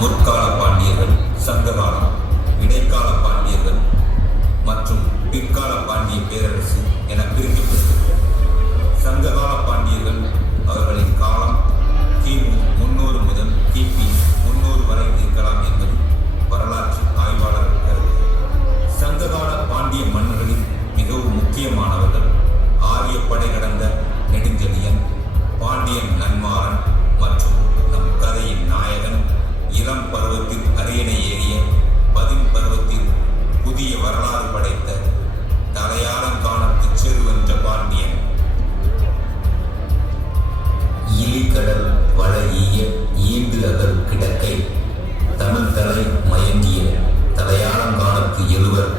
முற்கால பாண்டியர்கள், சங்ககாலம், இடைக்கால பாண்டியர்கள் மற்றும் பிற்கால பாண்டிய பேரரசு என பிரிக்கப்படுகிறது. சங்ககால பாண்டியர்கள் அவர்களின் காலம் கிமு 300 முதல் கிபி 300 வரை இருக்கலாம் என்பது வரலாற்று ஆய்வாளர்கள் கருத்து. சங்ககால பாண்டிய மன்னர்களில் மிகவும் முக்கியமானவர்கள் ஆரிய படை கடந்த நெடுஞ்செழியன், பாண்டியன் நன்மாறன் மற்றும் நம் கதையின் நாயகன் இளம் பருவத்தில் அரியணை ஏறிய 10 பருவத்தில் புதிய வரலாறு படைத்த தலையாலங்கானத்து செருவென்ற பாண்டியன். இலிகடல் வள ஈய ஈண்டு அகல் கிடக்கை தமிழ் தலை மயங்கிய தலையாலங்கானத்து எழுவர்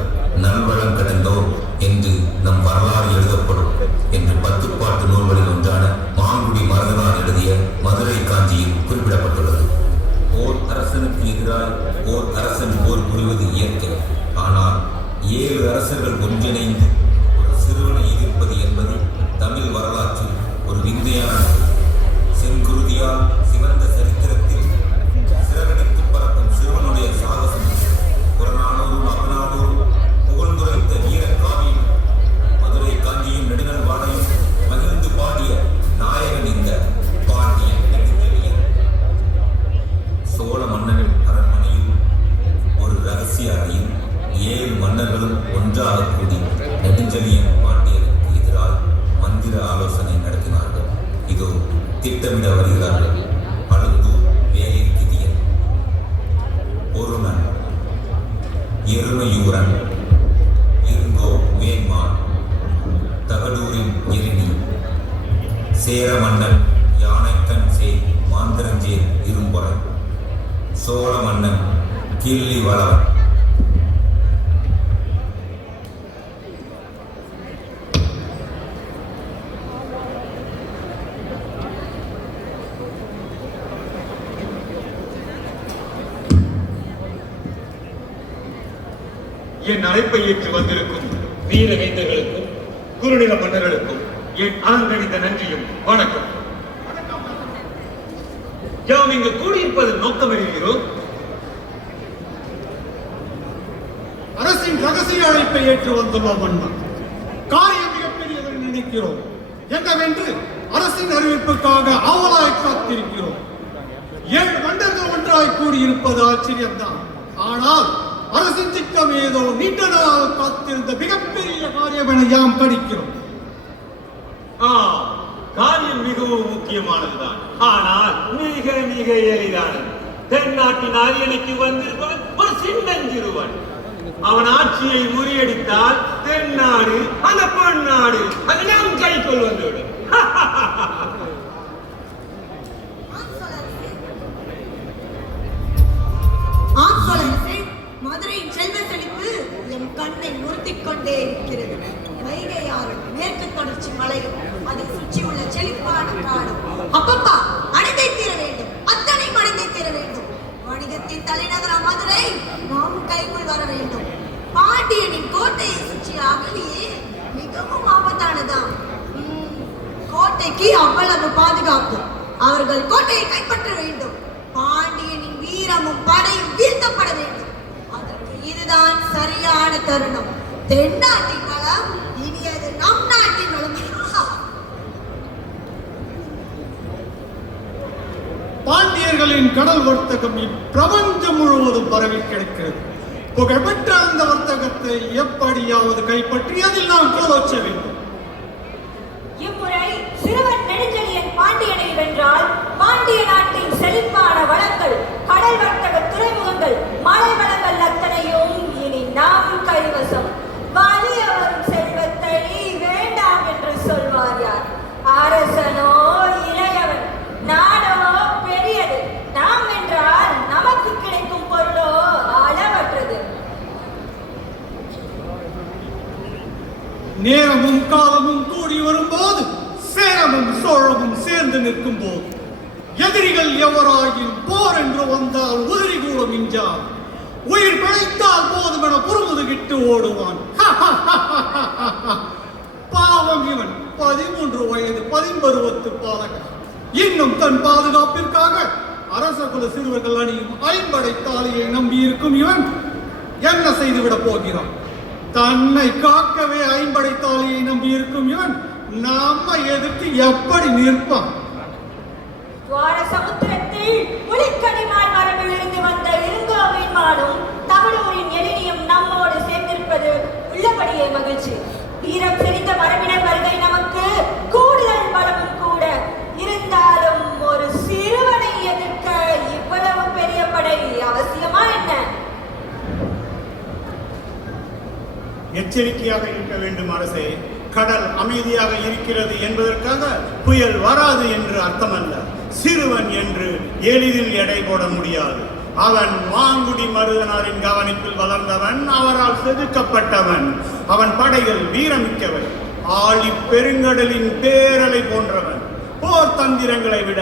நல்வளம் கடந்தோர் என்று நம் வரலாறு எழுதப்படும் என்று 10 பாட்டு நூல்களில் ஒன்றான மாங்குடி மருதனார் எழுதிய மதுரை காஞ்சியில் குறிப்பிடப்பட்டுள்ளது. ஓர் அரசனுக்கு எதிராய் ஓர் அரசன் போர் புரிவது இயற்கை. ஆனால் 7 அரசர்கள் ஒன்றிணைந்து ஒரு சிறுவனை எதிர்ப்பது என்பது தமிழ் வரலாற்றில் ஒரு விந்தையானது. செங்குருதியால் சிவந்த சரித்திரத்தில் சிறகடித்து பறக்கும் சிறுவனுடைய சாகசம் புறநானூறும் அகநானூறும் புகழ்ந்துரைத்த வீர காவியம் மதுரை காஞ்சியும் நெடுநல் வாடையும் மகிழ்ந்து பாடிய நாயகன் இந்த பாண்டியன் நெடுஞ்செழியன். சோழ மன்னனின் அரண்மனையில் ஒரு ரகசிய அறையில் 7 மன்னர்களும் ஒன்றாக கூடி நெடுஞ்செழியன் பாண்டியனுக்கு எதிராக மந்திர ஆலோசனை நடத்தினார்கள். இதோ திட்டமிட வருகிறார்கள். பழுந்தூர் வேலிற்கிதியன், பொருணன், எருமையூரன், இருங்கோ வேண்மான், தகடூரின் எரிணி, சேர மன்னன் யானைக்கண் சே மாந்திரஞ்சேர் இரும்பொறை, சோழ மன்னன் கிள்ளி வளவன். என் அழைப்பை ஏற்று வந்திருக்கும் வீரவேந்தர்களுக்கும் குறுநில மன்னர்களுக்கும் என் ஆழ்ந்த நன்றியும் வணக்கம். யாம் இங்கு கூடியிருப்பதன் நோக்கம் அறிகிறோம். அரசின் ரகசிய அழைப்பை ஏற்று வந்துள்ளோம் அண்ணா. காரியம் மிகப்பெரியதை நினைக்கிறோம். என்னவென்று அரசின் அறிவிப்புக்காக ஆவலாய் காத்திருக்கிறோம். 7 மன்னர்கள் ஒன்றாய் கூடியிருப்பது ஆச்சரியம்தான். ஆனால் அரசின் திட்டம் ஏதோ நீண்ட நாள் காத்திருந்த மிகப்பெரிய காரியம் என யாம் படிக்கிறோம். காரியம் மிகவும் முக்கியமானதுதான். ஆனால் மிக மிக எளிதானது. தென்னாட்டின் அரியணைக்கு வந்திருப்பவன் ஒரு சின்னஞ்சிறுவன். அவன் ஆட்சியை முறியடித்தால் தென்னாடு அந்த பொன்னாடு அது நம் கைக்குள் வந்துவிடும். மதுரையின் செல்வ செழிப்பு என் கண்ணை உறுத்திக் கொண்டே இருக்கிறது. வைகையாறும் மேற்கு தொடர்ச்சி மலையும் அதை சுற்றி உள்ள செழிப்பான காடும் அப்பப்பா அடைந்தே தீர வேண்டும். அத்தனையும் அடைந்தே தீர வேண்டும். வணிகத்தின் தலைநகர மதுரை நாம் கைக்குள் வர வேண்டும். பாண்டியனின் கோட்டையை சுற்றி அகலியே மிகவும் ஆபத்தானதாம். கோட்டைக்கு அவ்வளவு பாதுகாப்பு. அவர்கள் கோட்டையை கைப்பற்ற வேண்டும். பாண்டியனின் வீரமும் படையும் வீழ்த்தப்பட வேண்டும். இதுதான் சரியான தருணம். தென்னாட்டின் வளம் இனியது நம் நாட்டின் வளம். பாண்டியர்களின் கடல் வர்த்தகம் பிரபஞ்சம் முழுவதும் பரவி கிடக்கிறது. புகழ்பெற்ற அந்த வர்த்தகத்தை எப்படியாவது கைப்பற்றி அதில் நாம் கோலோச்ச வேண்டும். இம்முறை சிறுவன் நெடுஞ்செழியன் பாண்டியனை வென்றால் பாண்டிய நாட்டின் செழிப்பான வளங்கள், கடல் வர்த்தக துறைமுகங்கள், மலை வளங்கள் அத்தனையும் இனி நாம் கைவசம். வலிய வரும் செல்வத்தை வேண்டாம் என்று சொல்வார் யார்? அரசனோ இளையவன், நாடோ பெரியது. நாம் என்றால் நமக்கு கிடைக்கும் பொருளோ அளவற்றது. நேரமும் காலமும் கூடி வரும்போது, சேரமும் சோழமும் சேர்ந்து நிற்கும் போது, எதிரிகள் எவராயும் போர் என்று வந்தால் உதிரி கூட மிஞ்சார். உயிர் பிழைத்தால் போதும் என புறமுதுகிட்டு ஓடுவான். பாவம் இவன் 13 வயது 10 பருவத்து பாலகன். இன்னும் தன் பாதுகாப்பிற்காக அரச குல சிறுவர்கள் அணியும் ஐம்படை தாலியை நம்பியிருக்கும் இவன் என்ன செய்துவிடப் போகிறான்? தன்னை காக்கவே ஐம்படை தாலியை நம்பியிருக்கும் இவன் நம்மை எதிர்த்து எப்படி நிற்பான்? துவார சமுத்திரத்தில் புலிக்கடிமான் மரபிலிருந்து வந்த இருங்கோவின் மாடும் தமிழூரின் எழினியும் நம்மோடு சேர்ந்திருப்பது உள்ளபடியே மகிழ்ச்சி. வீரம் செறிந்த மரபினர் வருகை நமக்கு கூடுதல் பலமும் கூட. இருந்தாலும் ஒரு சிறுவனை எதிர்க்க இவ்வளவு பெரிய படை அவசியமா என்ன? எச்சரிக்கையாக இருக்க வேண்டும் அரசே. கடல் அமைதியாக இருக்கிறது என்பதற்காக புயல் வராது என்று அர்த்தமல்ல. சிறுவன் என்று எளிதில் எடை போட முடியாது. அவன் மாங்குடி மருதனாரின் கவனிப்பில் வளர்ந்தவன், அவரால் செதுக்கப்பட்டவன். அவன் படைகள் வீரமிக்கவை, ஆழி பெருங்கடலின் பேரலை போன்றவன், போர் தந்திரங்களை விட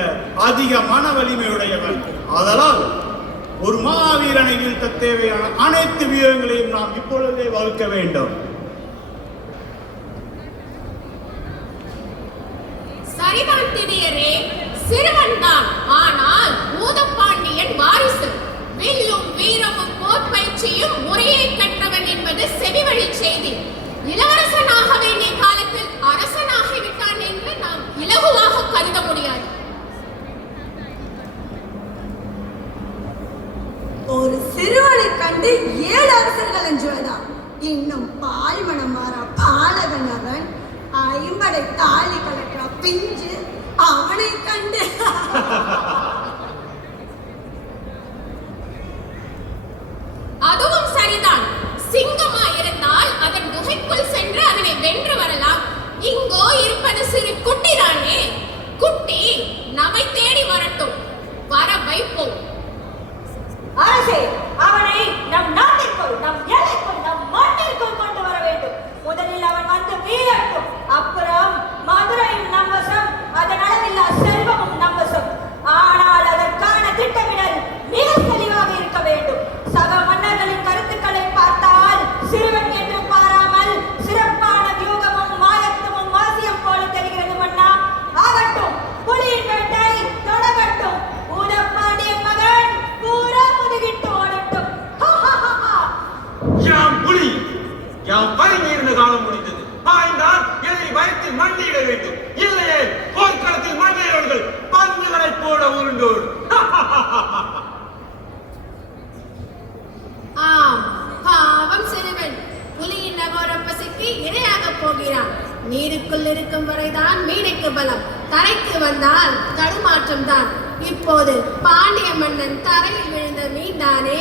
அதிக மன வலிமையுடையவன். அதனால் ஒரு மாவீரனை வீழ்த்த தேவையான அனைத்து வீரங்களையும் நாம் இப்பொழுதே வகுக்க வேண்டும். சரிதான் திடீரே, சிறுவன் தான். ஆனால் பூதப்பாண்டியன் வாரிசு. வில்லும் வீரமும் போர் பயிற்சியும் முறையே கற்றவன் என்பது செவிவழி செய்தி. இளவரசனாக வேண்டிய காலத்தில் அரசனாகிவிட்டான் என்று நாம் இலகுவாக கருத முடியாது. ஒரு சிறுவனை கண்டு 7 அரசர்கள் என்றுவதா? இன்னும் பால்மணம் மாறா பாலகன் அவன். 50 தாலி கலக்கிற பிஞ்சு அவனை கண்டு அதுவும் சரிதான். சிங்கமா இருந்தால் அதன் குகைக்குள் சென்று அதனை வென்று வரலாம். இங்கோ இருப்பது சிறு குட்டிதானே. குட்டி நம்மை தேடி வரட்டும், வர வைப்போம். அரசே, அவனை நம் நாட்டிற்குள், நம் எல்லைக்குள், நம் மண்ணிற்குள் கொண்டு வர வேண்டும். முதலில் அவன் வந்து வீரட்டும். அப்புறம் மதுரையும் நம் வசம், அதன் அளவில்லா செல்வமும் நம் வசம். ஆனால் அதற்கான திட்டமிடல் மிக தெளிவாக இருக்க வேண்டும். சக மன்னர்களின் கருத்துக்களை பார்த்தால் சிறுவன் என்று பாராமல் சிறப்பான வியூகமும் மாயத்துவமும் வாசியம் போல தெரிகிறது மன்னா. ஆகட்டும், புலியின் வேட்டை தொடங்கட்டும். பூதப்பாண்டியன் மகன் பூரா முதுகிட்டு ஓடட்டும். யாம் புலி, யாம் பரிமீறின காலம் முடிந்தது. பாய்ந்தான் எதிரி பயத்தில் மண்டியிட வேண்டும். இல்லையே போர்க்களத்தில் மண்டையவர்கள் பந்துகளை போட உருண்டோடு. ஆம், பாவம் சிறுவன் புலியின் நகோர பசிக்கு இரையாக போகிறான். நீருக்குள் இருக்கும் வரைதான் மீனுக்கு பலம், தரைக்கு வந்தால் தடுமாற்றம் தான். இப்போது பாண்டிய மன்னன் தரையில் விழுந்த மீன் தானே.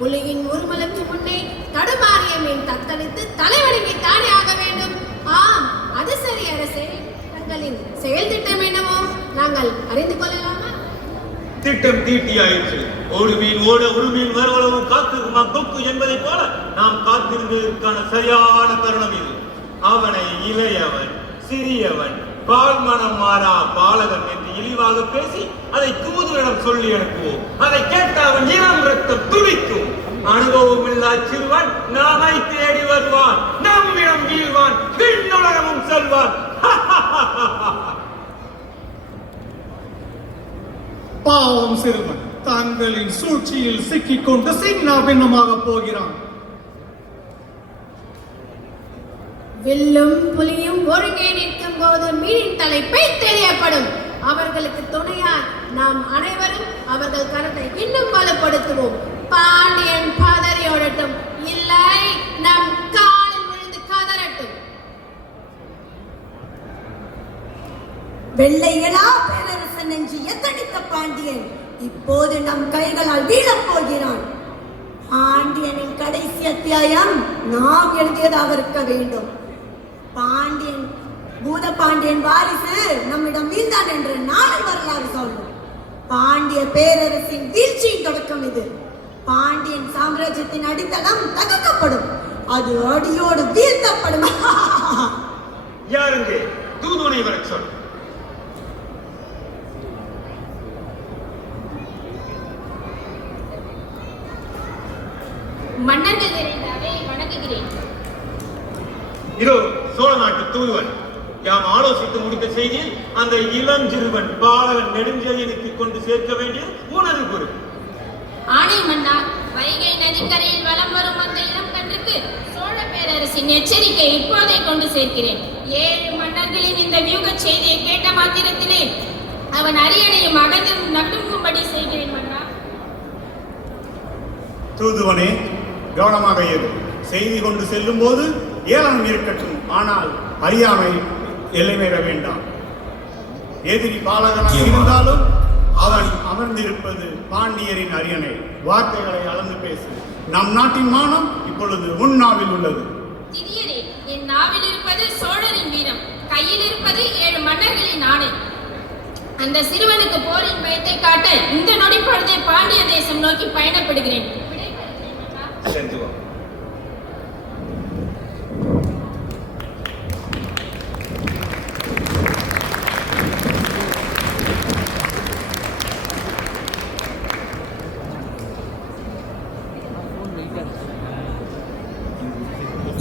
புலியின் உருமலுக்கு முன்னே தடுமாறிய மீன் தத்தளித்து தலைவணங்கி தானே ஆக வேண்டும். ஆம், அது சரி அரசே. தங்களின் செயல் திட்டம் என்னவோ நாங்கள் அறிந்து கொள்ளலாமா? திட்டம் தீட்டியாயிற்று. ஒரு மீன் ஓட ஒரு மீன் வருவளவும் காத்திருக்குமா கொக்கு என்பதை போல நாம் காத்திருந்ததற்கான சரியான தருணம் இது. அவனை இளையவன், சிறியவன், பால்மணம் மாறா பாலகன் என்று இழிவாக பேசி அதை தூதுவிடம் சொல்லி அனுப்புவோம். அதை கேட்ட அவன் இளம் ரத்தம் துடிக்கும். அனுபவம் இல்லா சிறுவன் நாமை தேடி வருவான், நம்மிடம் வீழ்வான், விண்ணுலகமும் செல்வான். பாவம் சிறுவன் தங்களின் சூழ்ச்சியில் சிக்கிக்கொண்டு சின்ன பின்னமாக போகிறான். வில்லும் புலியும் ஒருங்கே நிற்கும் போது மீனின் தலைப்பை தெரியப்படும். அவர்களுக்கு துணையாய் நாம் அனைவரும் அவர்கள் கரத்தை இன்னும் பலப்படுத்துவோம். பாண்டியன் பதறியோடட்டும், இல்லை நம் காலில் விழுந்து கதறட்டும். வெள்ளையலா பேரரசன் நெஞ்சு எத்தனித்த பாண்டியன் இப்போது நம் கைகளால் வீழப் போகிறான். பாண்டியனின் கடைசி அத்தியாயம் நாம் எழுதியதாக இருக்க வேண்டும். பாண்டியன் பூதபாண்டியன் வாரிசு நம்மிடம் வீழ்ந்தான் என்று நாளை வரலாறு சொல்லும். பாண்டிய பேரரசின் வீழ்ச்சியின் தொடக்கம் இது. பாண்டியன் சாம்ராஜ்யத்தின் அடித்தளம் தகர்க்கப்படும், அது அடியோடு வீழ்த்தப்படும். யாருங்க தூதுவனை வர சொல். மன்னர்கள் நிறைந்தாவே வணங்குகிறேன். இதோ சோழ நாட்டு தூதுவன். யாம் ஆலோசித்து முடித்த செய்தியில் அந்த இளஞ்சிறுவன் பாலகன் நெடுஞ்செழியனுக்கு கொண்டு சேர்க்க வேண்டியது உனது பொறுப்பு. ஆணை மன்னா, வைகை நதிக்கரையில் வலம் வரும் அந்த இளம் கன்றுக்கு சோழ பேரரசின் எச்சரிக்கை இப்போதே கொண்டு சேர்க்கிறேன். 7 மன்னர்களின் இந்த வியூக செய்தியை கேட்ட மாத்திரத்திலே அவன் அரியணையும் அகந்து நடுங்கும்படி செய்கிறேன் மன்னா. தூதுவனே, கவனமாக இரு. செய்தி கொண்டு செல்லும் போது ஏளனம் இருக்கட்டும், ஆனால் அறியாமை எல்லை மீற வேண்டாம். எதிரி பாலகனாக இருந்தாலும் அவன் அமர்ந்திருப்பது பாண்டியரின் அரியணை. வார்த்தைகளை அளந்து பேசு. நம் நாட்டின் மானம் இப்பொழுது உன் நாவில் உள்ளது. திரியரே, என் நாவில் இருப்பது சோழரின் வீரம், கையில் இருப்பது 7 மன்னர்களின் ஆணை. அந்த சிறுவனுக்கு போரின் பயத்தை காட்ட இந்த நொடி பொழுதே பாண்டிய தேசம் நோக்கி பயணப்படுகிறேன். சென்று வா.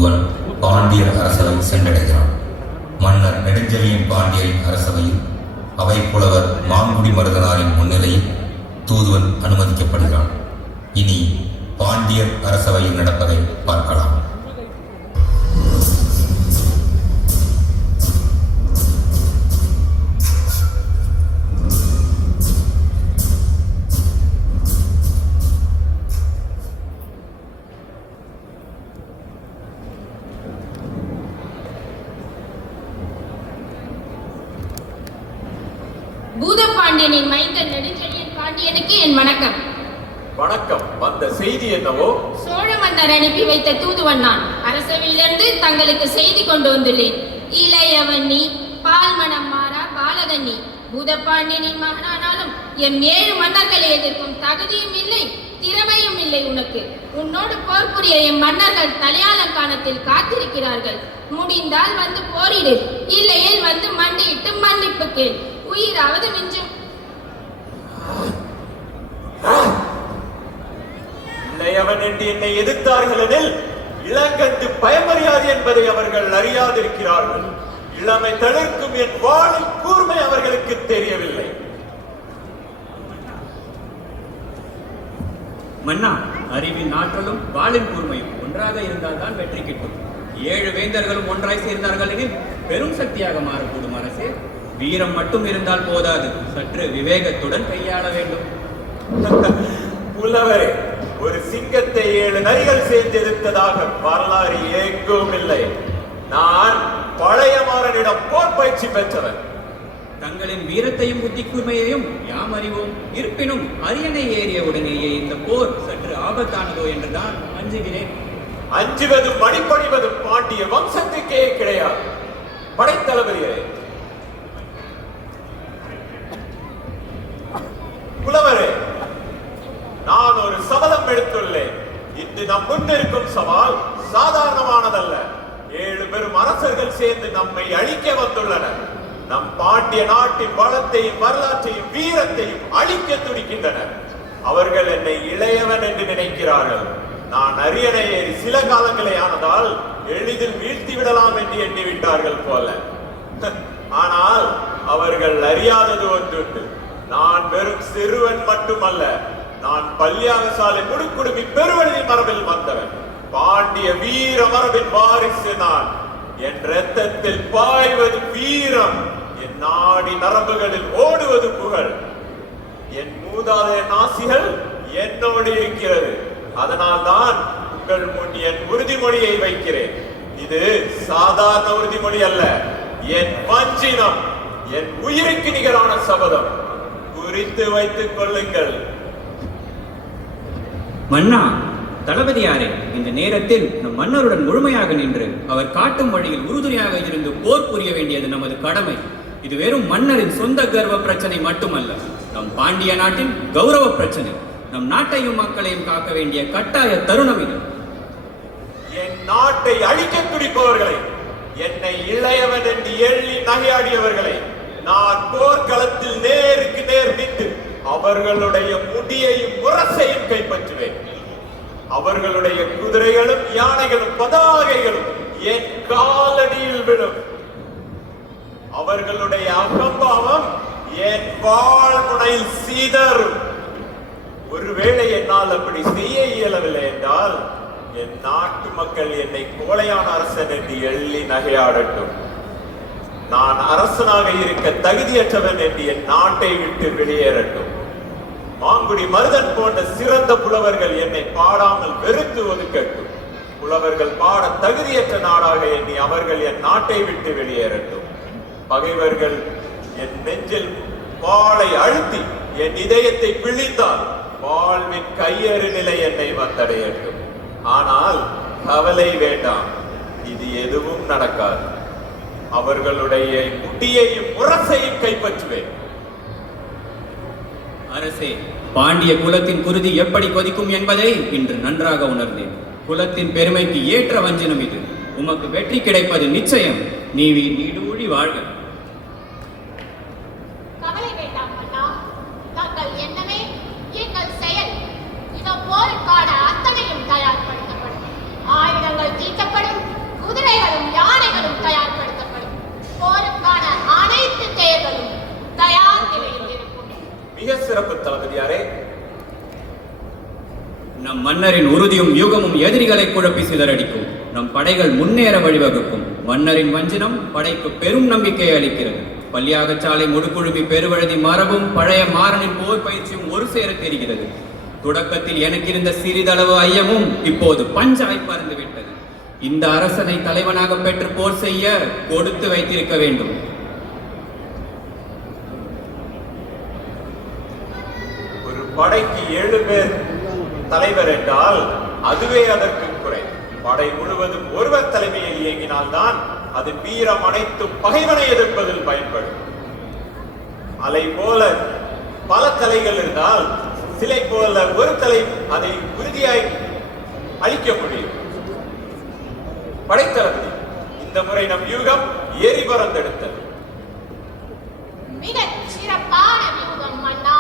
இவன் பாண்டியர் அரசவை சென்றடைகிறான். மன்னர் நெடுஞ்செழியன் பாண்டியரின் அரசவையில் அவை புலவர் மாங்குடி மருதனாரின் முன்னிலையில் தூதுவன் அனுமதிக்கப்படுகிறான். இனி பாண்டியர் அரசவையில் நடப்பதை பார்க்கலாம். பூதபாண்டியனின் மைந்தன் நெடுஞ்செழியன் பாண்டியனுக்கு என் வணக்கம். வணக்கம். வந்த செய்தி என்னவோ? சோழ மன்னர் அனுப்பி வைத்த தூதுவன் நான். அரசவையிலிருந்து தங்களுக்கு செய்தி கொண்டு வந்துள்ளேன். இளையவன்னி, பால்மணம் மாறா பாலகன்னி, பூதபாண்டியனின் மகனானாலும் எம் 7 மன்னர்களை எதிர்க்கும் தகுதியும் இல்லை, திறமையும் இல்லை உனக்கு. உன்னோடு போர் புரிய எம் மன்னர்கள் தலையாலங்கானத்தில் காத்திருக்கிறார்கள். முடிந்தால் வந்து போரிடு, இல்லையேல் வந்து மண்டியிட்டு மன்னிப்பு கேள். உயிராவது மிஞ்சும். இளையவன் என்று என்னை எதிர்த்தார்கள் எனில் இளங்கண்டு பயமறியாது என்பதை அவர்கள் அறியாதிருக்கிறார்கள். இளமை தளிர்க்கும் என் வாளின் கூர்மை அவர்களுக்கு தெரியவில்லை. மன்னா, அறிவின் ஆற்றலும் வாளின் கூர்மையும் ஒன்றாக இருந்தால்தான் வெற்றி கிட்டும். 7 வேந்தர்களும் ஒன்றாய் சேர்ந்தார்கள் எனில் பெரும் சக்தியாக மாறக்கூடும். அரசே, வீரம் மட்டும் இருந்தால் போதாது, சற்று விவேகத்துடன் கையாள வேண்டும். புலவரே, ஒரு சிங்கத்தை 7 நரிகள் சேர்ந்து எதிர்த்ததாக வரலாறு எங்கும் இல்லை. நான் பழைய மாறனிடம் போர் பயிற்சி பெற்றவன். தங்களின் வீரத்தையும் புத்தி கூர்மையையும் யாம் அறிவோம். இருப்பினும் அரியணை ஏறிய உடனேயே இந்த போர் சற்று ஆபத்தானதோ என்றுதான் அஞ்சுகிறேன். அஞ்சுவதும் மணிப்பணிவதும் பாண்டிய வம்சத்துக்கே கிடையாது. படைத்தளபதியே, புலவரே, நான் ஒரு சபதம் எடுத்துள்ளேன். இன்று நம் முன்னிருக்கும் சவால் சாதாரணமானதல்ல. 7 பெரும் அரசர்கள் சேர்ந்து நம்மை அழிக்க வந்துள்ளனர். நம் பாண்டிய நாட்டின் வளத்தையும் வரலாற்றையும் வீரத்தையும் அழிக்க துடிக்கின்றனர். அவர்கள் என்னை இளையவன் என்று நினைக்கிறார்கள். நான் அரியணை ஏறி சில காலங்களே ஆனதால் எளிதில் வீழ்த்தி விடலாம் என்று எண்ணிவிட்டார்கள் போல. ஆனால் அவர்கள் அறியாதது ஒன்றுண்டு. நான் வெறும் சிறுவன் மட்டுமல்ல, நான் பல்யாகசாலை முடுக்குடுமி பெருவழி மரபில் வந்தவன். பாண்டிய வீர மரபின் வாரிசு நான். என் இரத்தத்தில் பாய்வது வீரம், என் நாடி நரம்புகளில் ஓடுவது புகழ். என் மூதாதைய நாசிகள் என்னோடு இருக்கிறது. அதனால் தான் உங்கள் முன் என் உறுதிமொழியை வைக்கிறேன். இது சாதாரண உறுதிமொழி அல்ல, என் வஞ்சினம், என் உயிருக்கு நிகரான சபதம். குறித்து வைத்துக் கொள்ளுங்கள். மன்னா, தளபதியாரே, இந்த நேரத்தில் நம் மன்னருடன் முழுமையாக நின்று அவர் காட்டும் வழியில் உறுதுணையாக இருந்து போர் புரிய வேண்டியது நமது கடமை. இது வெறும் மன்னரின் சொந்த கர்வ பிரச்சனை மட்டுமல்ல, நம் பாண்டிய நாட்டின் கௌரவ பிரச்சனை. நம் நாட்டையும் மக்களையும் காக்க வேண்டிய கட்டாய தருணம் இது. என் நாட்டை அழிக்க துடிப்பவர்களை, என்னை இளையவன் என்று எள்ளி நகையாடியவர்களை நான் போர்க்களத்தில் நேருக்கு நேர் நின்று அவர்களுடைய முடியையும் முரசையும் கைப்பற்றுவேன். அவர்களுடைய குதிரைகளும் யானைகளும் பதாகைகளும் என் காலடியில் விடும். அவர்களுடைய அகம்பாவம் என் வாழ்முனையில் சீதரும். ஒருவேளை என்னால் அப்படி செய்ய இயலவில்லை என்றால் என் நாட்டு மக்கள் என்னை கோழையான அரசன் என்று எள்ளி நகையாடட்டும். நான் அரசனாக இருக்க தகுதியற்றவன் என்று என் நாட்டை விட்டு வெளியேறட்டும். மாங்குடி மருதன் போன்ற சிறந்த புலவர்கள் என்னை பாடாமல் வெறுத்து ஒதுக்கட்டும். புலவர்கள் பாட தகுதியற்ற நாடாக எண்ணி அவர்கள் என் நாட்டை விட்டு வெளியேறட்டும். பகைவர்கள் என் நெஞ்சில் வாளை அழுத்தி என் இதயத்தை பிழித்தால் வாழ்வின் கையறு நிலை என்னை வந்தடையட்டும். ஆனால் கவலை வேண்டாம், இது எதுவும் நடக்காது. அவர்களுடைய குட்டியையும் முரசையும் கைப்பற்றுவேன். அரசே, பாண்டிய குலத்தின் குருதி எப்படி கொதிக்கும் என்பதை இன்று நன்றாக உணர்ந்தேன். குலத்தின் பெருமைக்கு ஏற்ற வஞ்சனம் இது. உமக்கு வெற்றி கிடைப்பது நிச்சயம். நீவி நீடூழி வாழ்க. கவலை வேண்டாம் அண்ணா. தங்கள் எண்ணமே எங்கள் செயல். இதோ போருக்கான அத்தனையும் தயார்படுத்தப்படும். ஆயுதங்கள் தீட்டப்படும். குதிரைகளும் யானைகளும் தயார்படுத்தப்படும். போருக்கான அனைத்து தேர்களும் தயார் நிலையில் இருக்கும். மிக சிறப்பு தளபதியாரே. நம் மன்னரின் உறுதியும் யூகமும் எதிரிகளை குழப்பி சிதறடிக்கும். நம் படைகள் முன்னேற வழிவகுக்கும். மன்னரின் வஞ்சனம் படைக்கு பெரும் நம்பிக்கையை அளிக்கிறது. பள்ளியாகச்சாலை முடுக்குழுமி பெருவழுதி மரபும் பழைய மாறனின் போர் பயிற்சியும் ஒரு சேர தெரிகிறது. தொடக்கத்தில் எனக்கு இருந்த சிறிதளவு ஐயமும் இப்போது பஞ்சாய் பறந்து விட்டது. இந்த அரசனை தலைவனாக பெற்று போர் செய்ய கொடுத்து வைத்திருக்க வேண்டும். ஒரு படைக்கு 7 பேர் தலைவர் என்றால் அதுவே அதற்கு குறை. படை முழுவதும் ஒருவர் தலைமையில் இயங்கினால்தான் அது வீரம் அனைத்தும் பகைவனை எதிர்ப்பதில் பயன்படும். அலை போல பல தலைகள் இருந்தால் சிலை போல ஒரு தலை அதை உறுதியாய் அழிக்க முடியும். படைத்தளபதி, இந்த முறை நம் யூகம் ஏறி பறந்தெடுத்தது. மிகச் சிறப்பான யூகம் அண்ணா.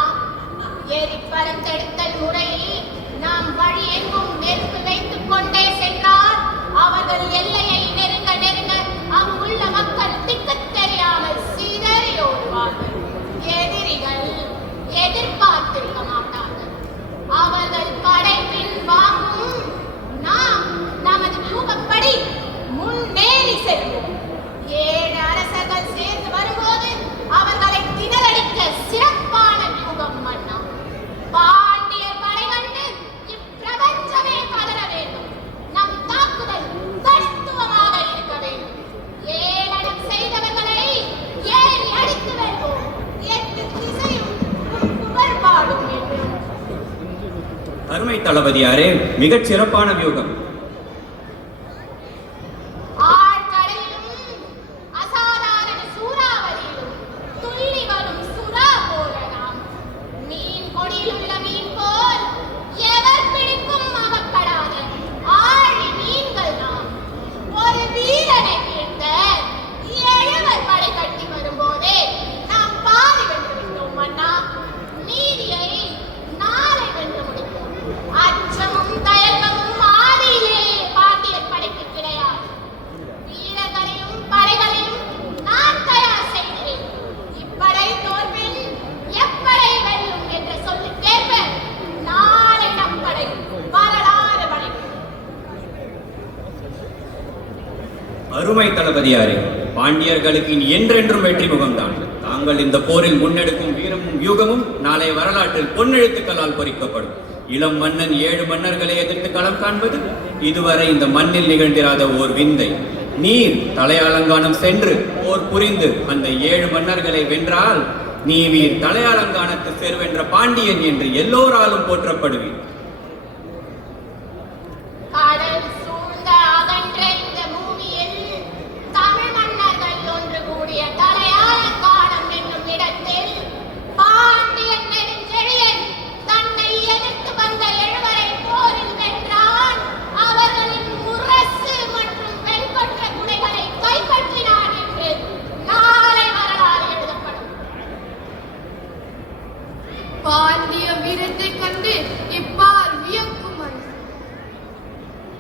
ஏறி பறந்தெடுத்தல் முறையில் நாம் வழி எங்கும் நெருப்பு வைத்துக் கொண்டே சென்றால் அவர்கள் எல்லையை நெருங்க நெருங்க அங்குள்ள மக்கள் திக்கு தெரியாமல் சிதறி ஓடுவார்கள். எதிரிகள் எதிர்பார்த்திருக்க மாட்டார்கள். அவர்கள் படைப்பின் வாங்கும். நாம் நமது யூகப்படி முன்னேறி செல்வோம். 7 அரசர்கள் சேர்ந்து வரும்போது அவர்களை திணறடிக்க சிறப்பான யூகம் மன்னா. பாண்டிய படை கண்டு இப்பிரபஞ்சமே பதற வேண்டும். நம் தாக்குதல் தனித்துவமாக இருக்க வேண்டும். ஏளனம் செய்தவர்களை ஏறி அடித்து வெல்வோம். 8 திசையும் புகழ்பாடும் என்றும். அருமை தளபதியாரே, மிகச் சிறப்பான வியூகம். அருமை தளபதியாரே, பாண்டியர்களுக்கு இனி என்றென்றும் வெற்றி முகம்தான். தாங்கள் இந்த போரில் முன்னெடுக்கும் வீரமும் யூகமும் நாளைய வரலாற்றில் பொன்னெழுத்துக்களால் பொறிக்கப்படும். இளம் மன்னன் 7 மன்னர்களை எதிர்த்து களம் காண்பது இதுவரை இந்த மண்ணில் நிகழ்ந்திராத ஓர் விந்தை. நீர் தலையாலங்கானம் சென்று போர் புரிந்து அந்த 7 மன்னர்களை வென்றால் நீ வீர் தலையாலங்கானத்து செருவென்ற பாண்டியன் என்று எல்லோராலும் போற்றப்படுவீர். பாண்டிய வீரத்தை கண்டு இப்பால் வியக்கும்.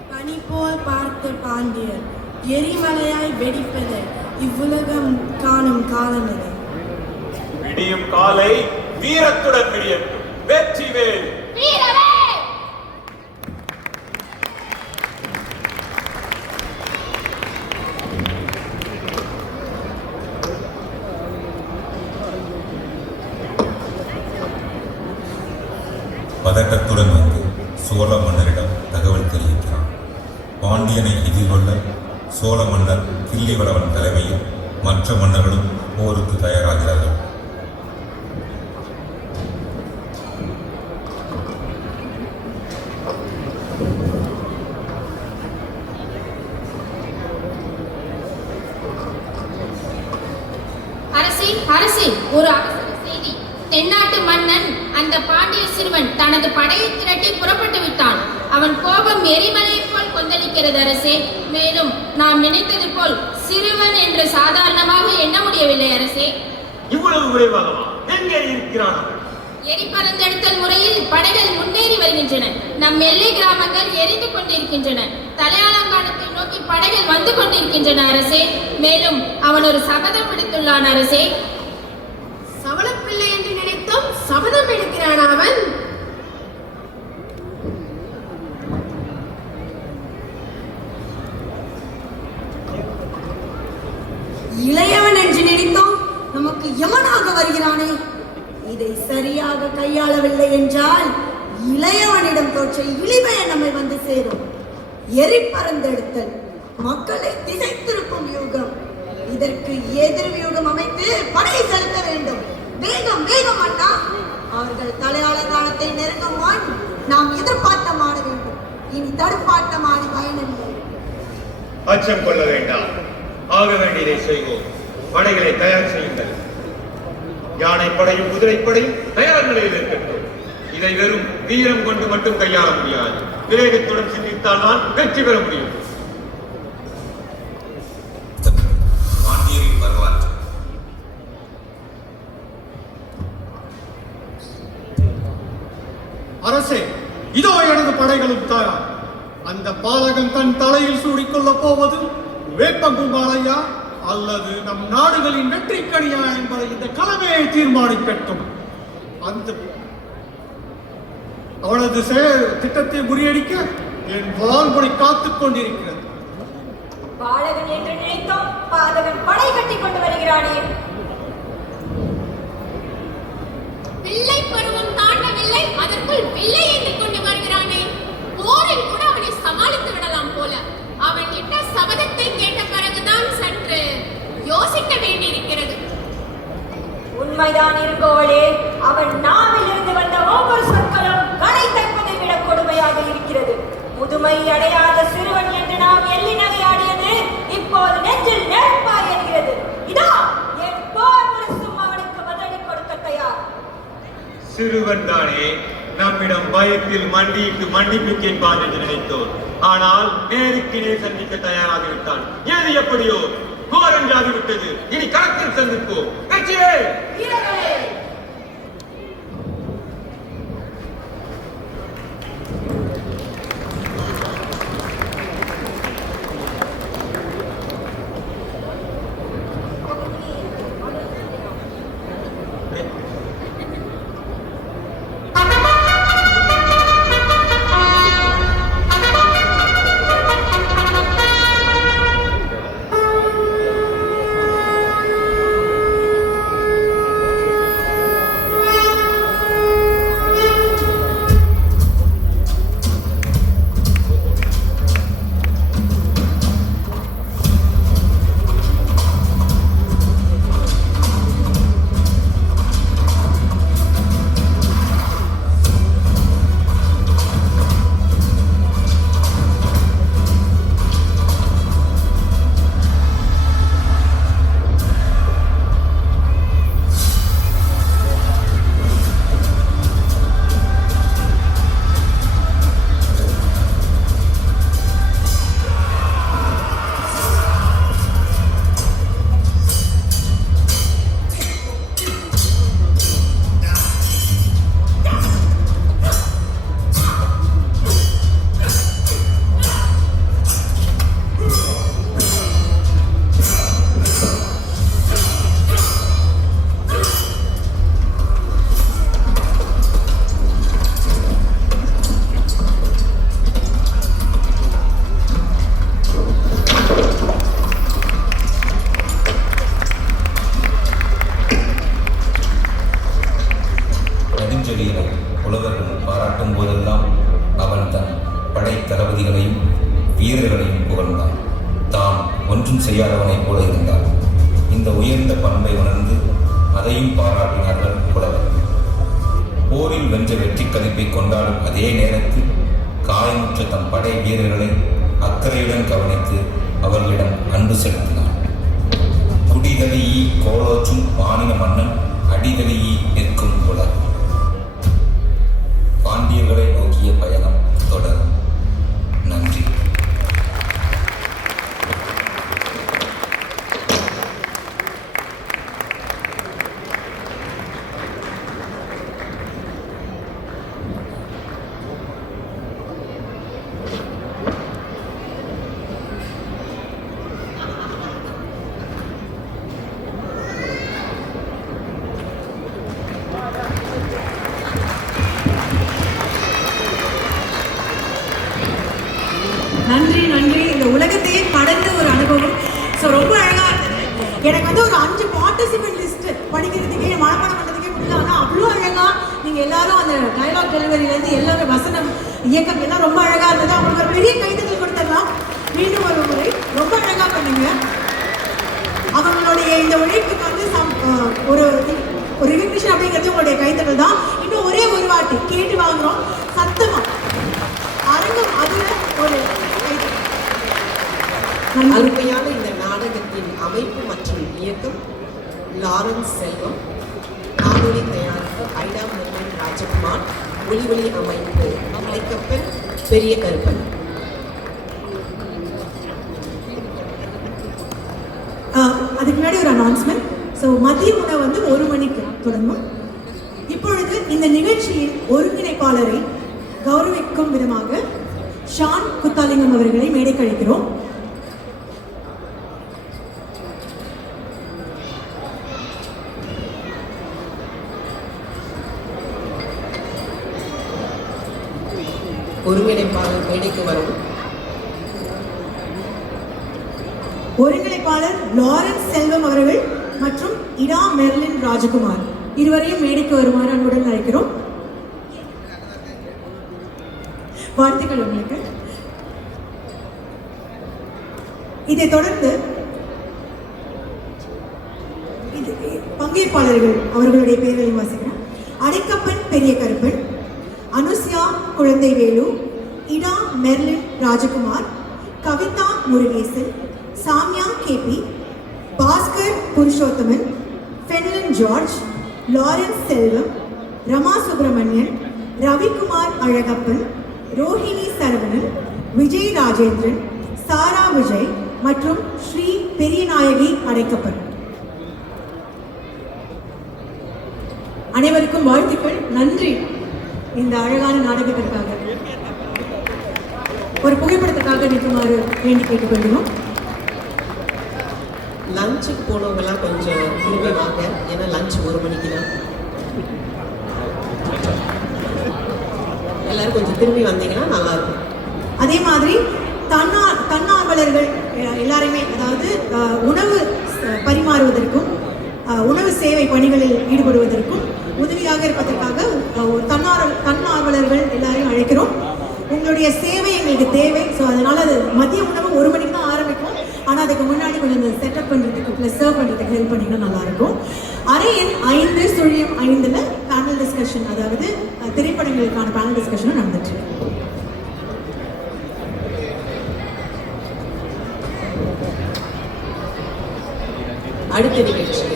பனி போல் பார்த்த பாண்டியர் எரிமலையாய் வெடிப்பது இவ்வுலகம் காணும் காலம் இது. விடியும் காலை வீரத்துடன் விடியட்டும். வெற்றிவேல். வீரவே! பதட்டத்துடன் வந்து சோழ மன்னரிடம் தகவல் தெரிவிக்கிறான். பாண்டியனை எதிர்கொள்ள சோழ மன்னர் கிள்ளிவளவன் தலைமையில் மற்ற மன்னர்களும் போருக்கு தயாராகிறார்கள். அரசே, ஒரு அவசர செய்தி. தென்னாட்டு மன்னன் அந்த பாண்டிய சிறுவன் தனது படையை திரட்டி புறப்பட்டு விட்டான். அவன் கோபம் எரிமலையை போல் கொந்தளிக்கிறது அரசே. மேலும் நாம் நினைத்தது போல் சிறுவன் என்று சாதாரணமாக எண்ண முடியவில்லை அரசே. இவ்வளவு விரைவாகவா? எங்கே இருக்கிறான்? எரிபறந்தெடுத்தல் முறையில் படைகள் முன்னேறி வருகின்றன. நம் எல்லை கிராமங்கள் எரிந்து கொண்டிருக்கின்றன. தலையாலங்கானத்தை நோக்கி படைகள் வந்து கொண்டிருக்கின்றன அரசே. மேலும் அவன் ஒரு சபதம் விடுத்துள்ளான் அரசே. சவளப்பிள்ளை என்று நினைத்தும் சபதம் எடுக்கிறான் அவன். இளையவன் என்று நினைத்தோம் நமக்கு யமனாக வருகிறானே. இதை சரியாக கையாளவில்லை என்றால் இளையவனிடம் தோற்ற இழிவே நம்மை வந்து சேரும். எரிபறந்தெடுத்தல் மக்களை திசை திருப்பும் யூகம். இதற்கு எதிர் வியூகம் அமைத்து படையை செலுத்த வேண்டும். வேகம் வேகம் அண்ணா. அவர்கள் தலையாளங்கானத்தை நெருங்கும் முன் நாம் எதிர்பார்த்தம் ஆட வேண்டும். இனி தடுப்பாட்டம் ஆடி பயனில்லை. அச்சம் கொள்ள வேண்டாம். ஆக வேண்டியதை செய்வோம். படைகளை தயார் செய்யுங்கள். யானைப்படையும் குதிரைப்படையும் தயார் நிலையில் இருக்கட்டும். இதை வெறும் வீரம் கொண்டு மட்டும் கையாள முடியாது. விவேகத்துடன் சிந்தித்தால் தான் வெற்றி பெற முடியும். பாண்டியரின் வரலாற்று அரசே, இதோ எனது படைகளும் தயார். அந்த பாலகன் தன் தலையில் சூடிக்கொள்ளப் போவது வேப்பங்குமாலையா அல்லது நம் நாடுகளின் வெற்றிக்கணியா என்பதை இந்த கலவையை தீர்மானிக்கட்டும். அந்த அவனது திட்டத்தை முறியடிக்க என் வாழ்முறை காத்துக் கொண்டிருக்கிறது. பாலகன் என்று நினைத்தோம் பாலகன் படை கட்டி கொண்டு வருகிறானே. பிள்ளை பருவம் தாண்டவில்லை, அதற்குள் பிள்ளை என்று கொண்டு வருகிறானே. போரில் கூட அவனை சமாளித்து விடலாம் போல. அவன் இட்ட சபதத்தை கேட்ட பிறகுதான் சற்று யோசிக்க வேண்டியிருக்கிறது. உண்மைதான் இருங்கோளே. அவன் நாவில் இருந்து வந்த ஒவ்வொரு சொற்களும் கடை தைப்பதை விட கொடுமையாக இருக்கிறது. முதுமை அடையாத சிறுவன் என்று நாம் எள்ளி நகையாடியது இப்போது நெஞ்சில் நெருப்பாய் எரிகிறது. இதோ என் போர் முரசும் அவனுக்கு பதிலடி கொடுக்க தயார். சிறுவன் தானே, நம்மிடம் பயத்தில் மண்டியிட்டு மன்னிப்பு கேட்பான் என்று நினைத்தோம். ஆனால் நேருக்கு நேர் சந்திக்க தயாராகிவிட்டான். ஏது எப்படியோ கோரஞ்சாகிவிட்டது. இனி களத்தில் சந்திப்போம். வெற்றியே! வீரர்களே! தளபதிகளையும் வீரர்களையும் புகழ்ந்தார். தாம் ஒன்றும் செய்யாதவனைப் போல இருந்தார். இந்த உயர்ந்த பண்பை உணர்ந்து அதையும் பாராட்டினார்கள் புலவர். போரில் வென்ற வெற்றி கணிப்பை கொண்டாடும் அதே நேரத்தில் காயமுற்ற தம் படை வீரர்களை அக்கறையுடன் கவனித்து அவர்களிடம் அன்பு செலுத்தினார். குடிதலியி கோலோச்சும் மாநில மன்னன் அடிதலியி நிற்கும் புலர். பாண்டியர்களை நோக்கிய பயணம் தொடரும். நன்றி. நன்றி நன்றி. இந்த உலகத்தையே கடந்த ஒரு அனுபவம். ஸோ ரொம்ப அழகா இருந்தது. எனக்கு வந்து ஒரு 5 பார்ட்டிசிபென்ட் லிஸ்ட் படிக்கிறதுக்கே மனப்பாடம் பண்ணுறதுக்கே முடியல. ஆனால் அவ்வளோ அழகா நீங்கள் எல்லாரும் அந்த டைலாக் டெலிவரியிலேருந்து எல்லாரும் வசனம் இயக்கம் எல்லாம் ரொம்ப அழகா இருந்தது. அவங்களுக்கு ஒரு பெரிய கைதட்டல் கொடுத்துடலாம். மீண்டும் ஒரு முறை ரொம்ப அழகா பண்ணுங்க. அவங்களுடைய இந்த உழைப்புக்கு வந்து ஒரு ரெகக்னிஷன் அப்படிங்கிறது உங்களுடைய கைதட்டல் தான். இன்னும் ஒரே ஒரு வாட்டி கேட்டு வாங்குறோம் சத்தமா அரங்கம். அதுல ஒரு அருமையான இந்த நாடகத்தின் அமைப்பு மற்றும் இயக்கம் லாரன்ஸ் செல்வம், காணொலி தயாரிப்பு ஐடா மெர்லின் ராஜகுமார், ஒளி அமைப்பு அடைக்கப்பன் பெரிய கருப்பன். அதுக்கு முன்னாடி ஒரு அனௌன்ஸ்மெண்ட். ஸோ மதிய உணவு வந்து 1 மணிக்கு தொடங்கும். இப்பொழுது இந்த நிகழ்ச்சியின் ஒருங்கிணைப்பாளரை கௌரவிக்கும் விதமாக ஷான் குத்தாலிங்கம் அவர்களை மேடைக்கு அழைக்கிறோம். ஒருங்கிணைப்பாளர் மேடைக்கு வரும். ஒருங்கிணைப்பாளர் லாரன்ஸ் செல்வம் அவர்கள் மற்றும் இடா மெர்லின் ராஜகுமார் இருவரையும் மேடைக்கு வருமாறு அன்புடன் அழைக்கிறோம். வாழ்த்துக்கள் உங்களுக்கு. இதைத் தொடர்ந்து பங்கேற்பாளர்கள் அவர்களுடைய பெயர்களை வாசிக்கிறேன். அடைக்கப்பன் பெரிய Karuppan, Anusiya Kuzhandhai Velu, Ida Merlin Rajakumar, Kavitha Murugesan, Samiya KP, Bhaskar Purushothaman, Fenlon George, Lawrence Selvam, Rama Subramanian, Ravikumar Alagappan, Rohini Saravanan, Vijay Rajendran, Sara Vijay மற்றும் ஸ்ரீ பெரியநாயகி அடைக்கப்பன். அனைவருக்கும் வாழ்த்துக்கள். நன்றி. இந்த அழகான நாடகத்திற்காக ஒரு புகைப்படத்திற்காக நிற்குமாறு வேண்டி கேட்டுக்கொள்கிறோம். லஞ்சுக்கு போனவங்கலாம் கொஞ்சம் திரும்பி வாங்க. ஏன்னா லஞ்ச் 1 மணிக்கு தான். எல்லாரும் கொஞ்சம் திரும்பி வந்தீங்கன்னா நல்லா இருக்கும். அதே மாதிரி தன்னார்வலர்கள் எல்லாருமே, அதாவது உணவு பரிமாறுவதற்கும் உணவு சேவை பணிகளில் ஈடுபடுவதற்கும் உதவியாக இருப்பதற்காக ஒரு தன்னார்வலர்கள் எல்லாரையும் அழைக்கிறோம். உங்களுடைய சேவை எங்களுக்கு தேவை. ஸோ அதனால அது மதிய உணவு 1 மணிக்கு தான் ஆரம்பிக்கும். ஆனால் அதுக்கு முன்னாடி கொஞ்சம் இந்த செட்டப் பண்ணுறதுக்கு ப்ளஸ் சர்வ் பண்ணுறதுக்கு ஹெல்ப் பண்ணிங்கன்னா நல்லாயிருக்கும். அறை எண் 5/5 பேனல் டிஸ்கஷன், அதாவது திரைப்படங்களுக்கான பேனல் டிஸ்கஷனும் நடந்துட்டு இருக்கு. அடுத்த நிகழ்ச்சி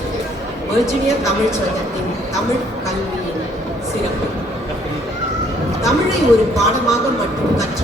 வர்ஜீனியா தமிழ் சங்கத்தின் தமிழ் கல்வியின் சிறப்பு. தமிழை ஒரு பாடமாக மட்டும் கற்று